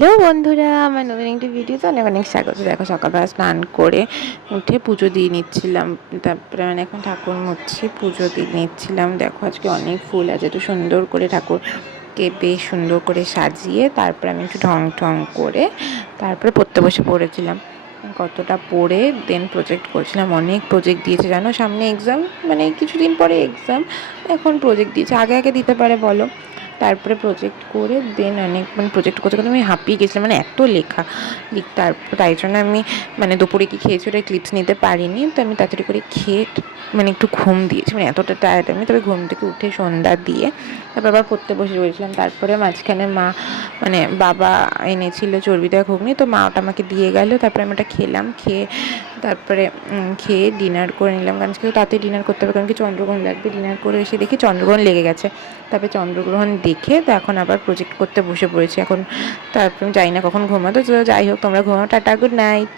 Hello বন্ধুরা, আমার নতুন একটি ভিডিওতে অনেক অনেক স্বাগত। দেখো সকালবেলা স্নান করে উঠে পুজো দিয়ে নিচ্ছিলাম, তারপরে এখন ঠাকুর মুছছি, পুজো দিয়ে নিচ্ছিলাম। দেখো আজকে অনেক ফুল আছে, তো সুন্দর করে ঠাকুরকে বেশ সুন্দর করে সাজিয়ে তারপরে আমি একটু ঢং ঢং করে তারপরে পড়তে বসে পড়েছিলাম। কতটা পড়ে দেন প্রজেক্ট করছিলাম। অনেক প্রজেক্ট দিয়েছে জানো, সামনে এক্সাম, মানে কিছুদিন পরে এক্সাম, এখন প্রজেক্ট দিয়েছে। আগে আগে দিতে পারে বলো। তারপরে প্রজেক্ট করে দেন অনেক প্রজেক্ট করতে করতে আমি হাঁপিয়ে গেছিলাম, এত লেখা তারপর তাই জন্য আমি দুপুরে কি খেয়েছি ওটা ক্লিপস নিতে পারিনি। তো আমি তাড়াতাড়ি করে খেয়ে একটু ঘুম দিয়েছি, এতটা টায়ার্ড আমি। তবে ঘুম থেকে উঠে সন্ধ্যা দিয়ে তারপর আবার পড়তে বসে পড়েছিলাম। তারপরে মাঝখানে মা বাবা এনেছিল চর্বি দেওয়া ঘুগনি, তো মা ওটা আমাকে দিয়ে গেল। তারপরে আমি ওটা খেলাম, তারপরে খেয়ে ডিনার করে নিলাম, কারণ আজকে তাড়াতাড়ি ডিনার করতে হবে, কারণ কি চন্দ্রগ্রহণ লাগবে। ডিনার করে এসে দেখি চন্দ্রগ্রহণ লেগে গেছে। তারপরে চন্দ্রগ্রহণ দেখে তো এখন আবার প্রজেক্ট করতে বসে পড়েছি। এখন তারপর জানি না কখন ঘুমাতো, তো যাই হোক তোমরা ঘুমাও। Tata, good night.